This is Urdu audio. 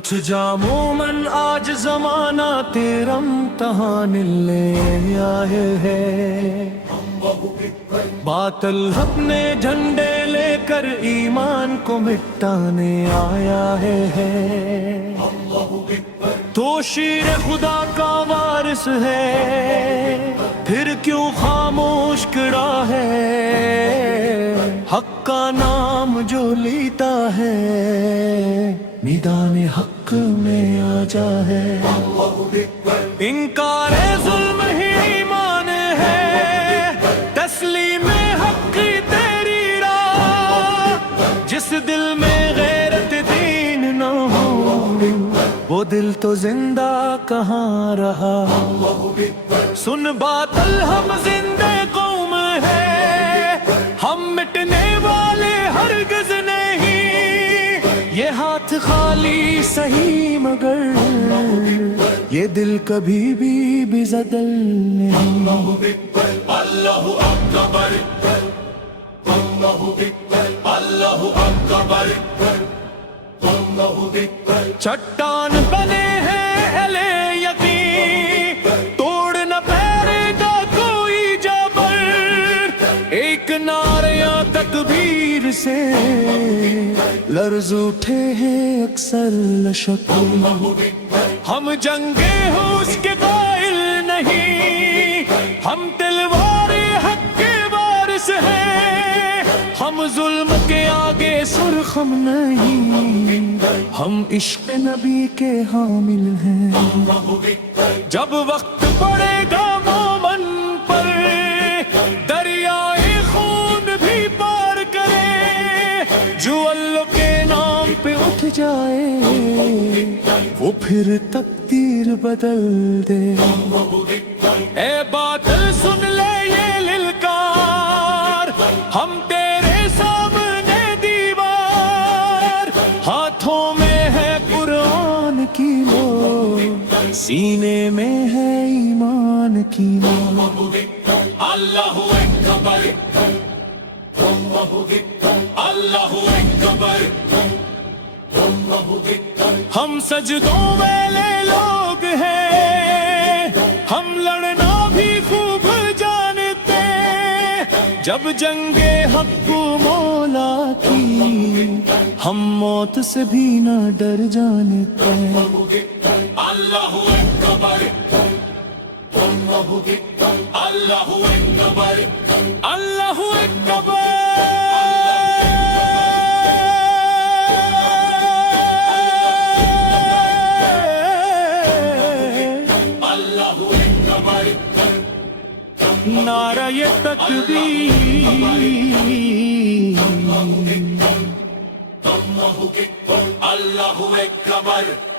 اٹھ جا مومن آج زمانہ تیرا امتحان لے آئے ہے، باطل اپنے جھنڈے لے کر ایمان کو مٹانے آیا ہے۔ تو شیر خدا کا وارث ہے، پھر کیوں خاموش کھڑا ہے؟ حق کا نام جو لیتا ہے، میدان حق میں آ جا ہے۔ انکار ظلم ہی ایمان ہے، تسلیم حق تیری راہ۔ جس دل میں غیرت دین نہ ہو، وہ دل تو زندہ کہاں رہا؟ سن باطل ہم زندہ قوم ہے، ہم مٹنے والے ہرگز نہیں۔ یہ ہاتھ خالی سہی مگر یہ دل کبھی بھی زدل نہیں۔ اللہ اکبر، اللہ اکبر، اللہ اکبر۔ چٹان بنے ہیں اہل یقین، توڑ نہ پائے گا کوئی جبر۔ ایک نعرہ تکبیر سے لرز اٹھے ہیں اکثر لشکر۔ ہم جنگے ہوش کے قائل نہیں، ہم تلوار حق کے وارث ہیں۔ ہم ظلم کے آگے سرخم نہیں، ہم عشق نبی کے حامل ہیں۔ جب وقت پڑے گا مومن پر، دریائے خون بھی پار کرے۔ جو اللہ کے نام پہ اٹھ جائے، وہ پھر تقدیر بدل دے۔ اے باطل سن لے یہ للکار، ہم تیرے سامنے دیوار۔ ہاتھوں میں ہے قرآن کی لو، سینے میں ہے ایمان کی لو۔ اللہ اکبر، اللہ اکبر، اللہ اکبر۔ ہم سجدوں والے لوگ ہیں، ہم لڑنا بھی خوب جانتے۔ جب جنگ حق کو مولا کی، ہم موت سے بھی نہ ڈر جانتے۔ اللہ اکبر، اللہ اکبر، اللہ اکبر، اللہ اکبر۔ نعرہ تکبیر، اللہ اکبر، اللہ اکبر۔